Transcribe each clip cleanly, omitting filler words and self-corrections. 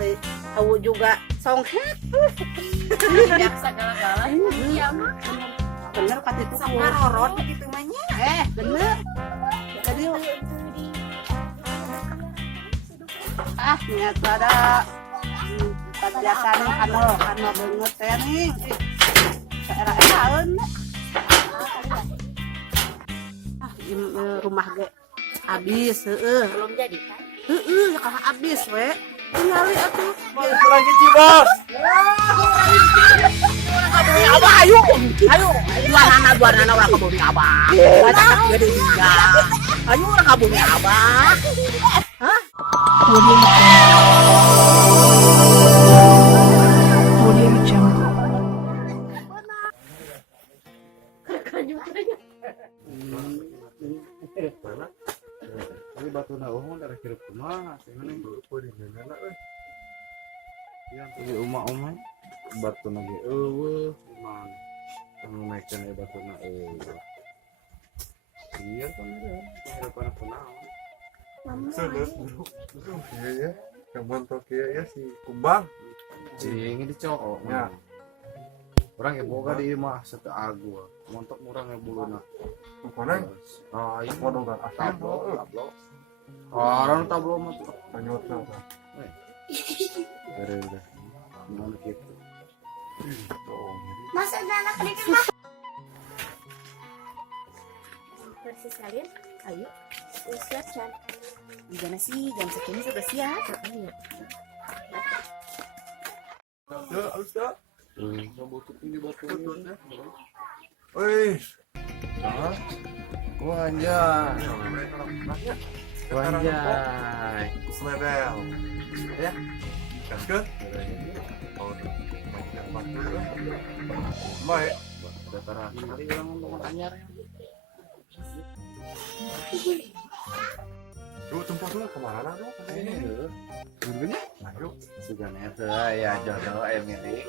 tingali tahu juga songket. Biasa gala-gala. Iya mah. Bener kata itu Sama rorot gitu mah nya. bener. Jadi niat pada biasa nih kano banget ya nih. Era-eraeun. Rumah ge habis Belum jadi kan? kalau habis we tinggali atuh lagi cibos. abah ayo dua nana orang kabumi abah banyak gede juga ayo orang kabumi abah Ini batu na dari kiri rumah, sehingga di mana yang tadi umah batu lagi man kamu makan batu na iya kan ya depan iya ya yang montok ya si kubang cing ini cowok ya orang yang boga di imah satu agu montok murang yang buluna bukan iya modal kan tablo orang tablo mah banyak kan dari udah mana gitu Masa anak di rumah. Versi salin. Ayo. Siap kan? gimana sih jam segini sudah siap ya harus dah butuh ini batu wih wanjay selebel ya kan ke baik dataran kali orang ngomong anyar lu tempat lu kemana lu ini dulu ayo sudah nete ya jodoh milik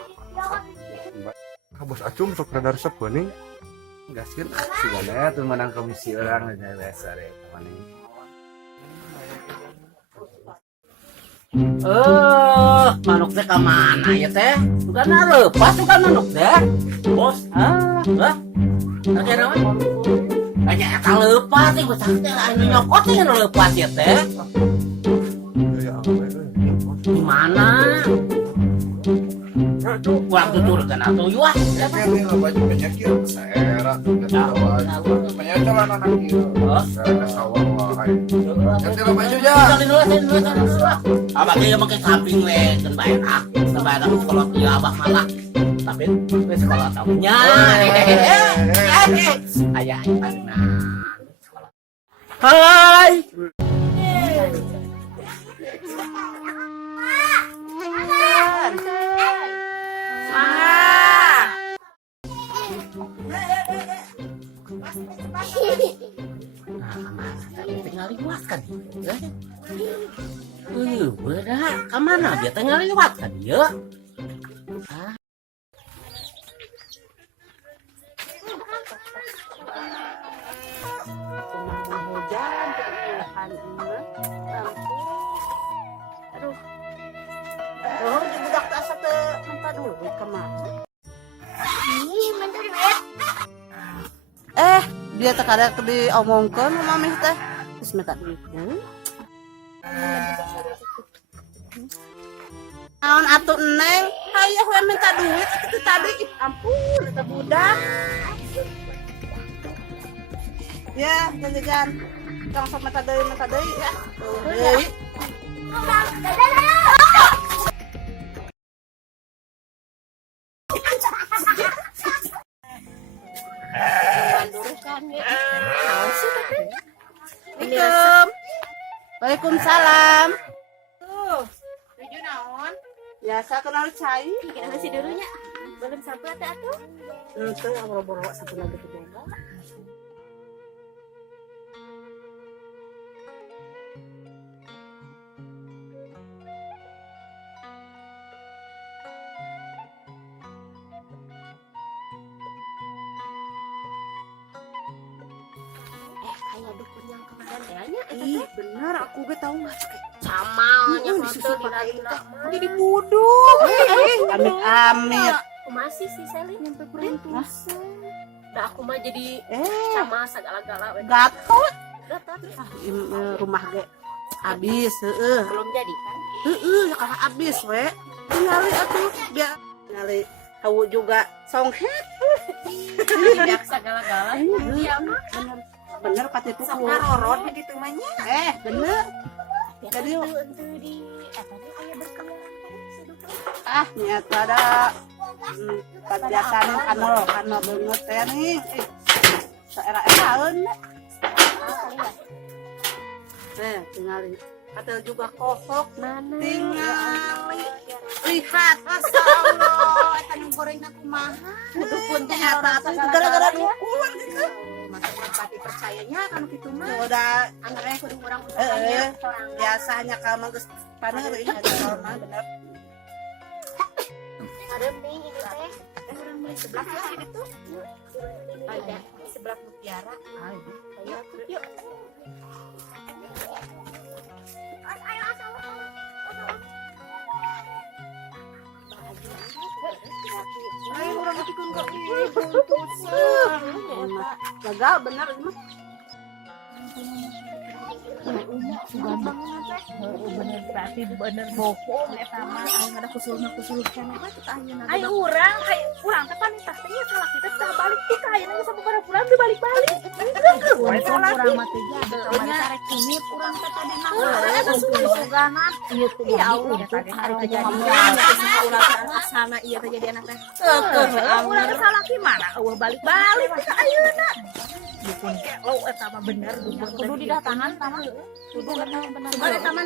kabus acung sok radar resep nih gaskeun sudah nete menang komisi orang aja biasa deh kemana manuk teh kemana ya teh bukan lepas bukan manuk teh bos akhirnya banyak yang lepas sih bocah teh anu nyokot yang lepas ya teh gimana kurang tutur kan atau yuah ya kan ini baju penyakit saya banyak jalan anak itu saya sawah wahai ganti baju aja abah kayak pakai kambing we kan enak sekolah dia abah malah tapi sekolah tahunya ayah mana hai tinggal liwat kan bedah kemana dia tinggal liwat kan ya hujan aduh di budak tak satu minta duit kemana Minta duit. dia terkadang diomongkan sama mami teh terus minta duit naon atuh neng hayah we minta duit itu tadi ampun itu budak ya jajan tong sok minta deui ya deui Assalamualaikum. Waalaikumsalam. Tujuh naon? Ya, saya kenal cai. Kita nasi dulunya. Belum sampai atuh. Itu boro-boro satu lagi boga. Kayak dukun yang kemarin tehnya. Ih, benar aku gue tahu nggak Samalnya hotel di Ragina. Jadi buduk. Amit-amit. Masih sih Selin nyampe perintusan. Dah aku mah jadi sama segala-gala. Gatot. Gatot. Rumah ge habis, Belum jadi kan? ya kalau habis we. Tinggali atuh biar tinggali tahu juga songhet. Tidak segala-gala. Iya mah. Bener pati tuku. Sakarorot gitu mah nya. Bener. Jadi untuk di apa nih kayak berkeliaran. Nyata ada patiasan kanal banget teh nih. Saera-eraeun. Tinggali. Ada juga kohok. Mana? Tinggali. Lihat, Masya Allah. Eta nu gorengna kumaha. Dukun teh Eta gara-gara dukun gitu. Masa pati percayanya kan gitu mah. Udah Anggarnya kudu urang usahanya orang. biasanya kamu geus paneureuing ada normal bener. Ada nih ini teh. Orang mulai sebelah ya gitu. Ada sebelah mutiara. Ayo. Yuk. Ayo asal. Ayo urang dikun kok gagal bener ini mah. Bener berarti bener bohong eta mah aya ada kusulna kana mah teh ayeuna. Ayo urang teh panitas teh salah kita teh balik teh ayeuna geus sabaraha bulan teh balik-balik. Urang mah teh jadi kamari karek ini urang teh tadi nang eta suganan ieu teh ya Allah tadi hari kejadian urang sana ieu teh jadi anak teh. Urang salah ki mana eueuh balik-balik teh ayeuna. Dukun lo eta mah bener dukun kudu didatangan sama kudu bener bener eta mah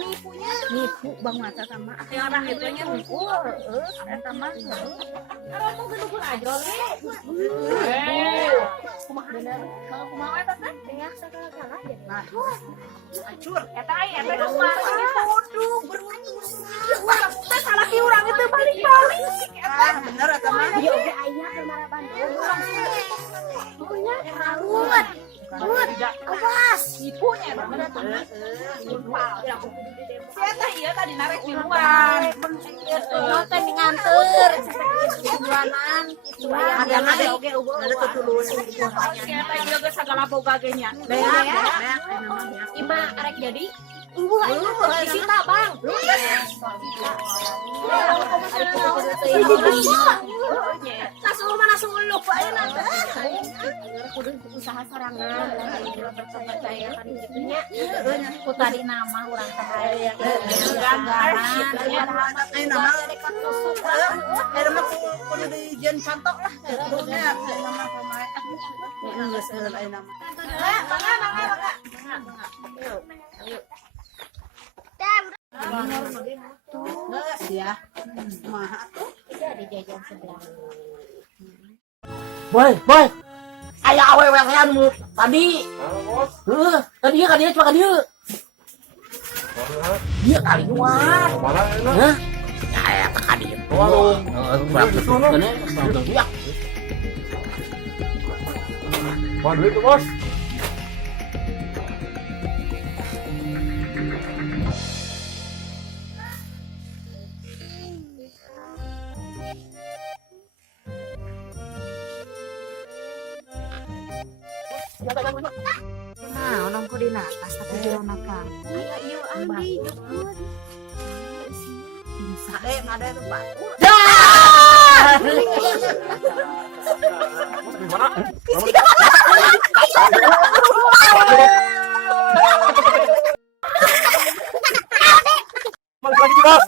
nipu bang mata sama yang arah itu nya nipu eta mah kalau mau dukun aja kumaha bener kalau kumaha eta teh ya segala-gala ya hancur eta kumaha kudu berusaha teh salah ki urang itu balik-balik Bener eta mah. Ieu ge aya kamera Bandung. Pokoknya halut. Awas, ibunya bener teh. Siapa iya tadi narek di luar. Nonton nganter. Buanan gitu aya. Ada oge ada tutulun. Siapa iya ge sagala boga ge nya. Beak. Ima arek jadi disita bang. Langsung lupa ya kudu usaha sorangan percaya kan gitunya ku tadi nama urang teh Ayo nama ada mah kudu dijen contoh lah. Kudunya nama pamae. Geus aya nama. Geus ya. Kumaha tuh? di jajan sebelah. Boy. Aya awewe mu tadi. Tadi ka dia cuma ka dia. Dia kali luar. Hah? Aya ka dia. Tolong. Ya. Waduh itu bos. Nah, orang ku di atas tapi di kang. Ayo Andi. Bisa ada itu Pak. Gimana? Balik lagi bos.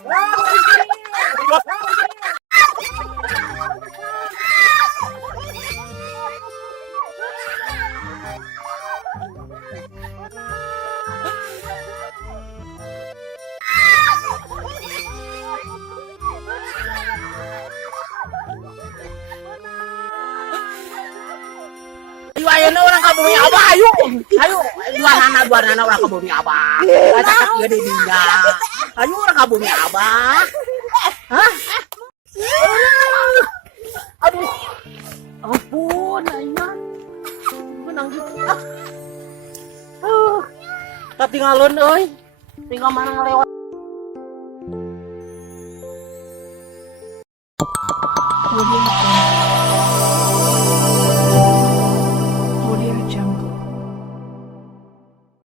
Ayeuna urang ka bumi Abah ayo. Duanana urang ka bumi Abah. Cakep gede dia. Ayo urang ka bumi Abah. Hah? Aduh. Ampun, Aiman. Menang gitu. Tapi ngalun euy. Tinggal mana ngelewat. Jadi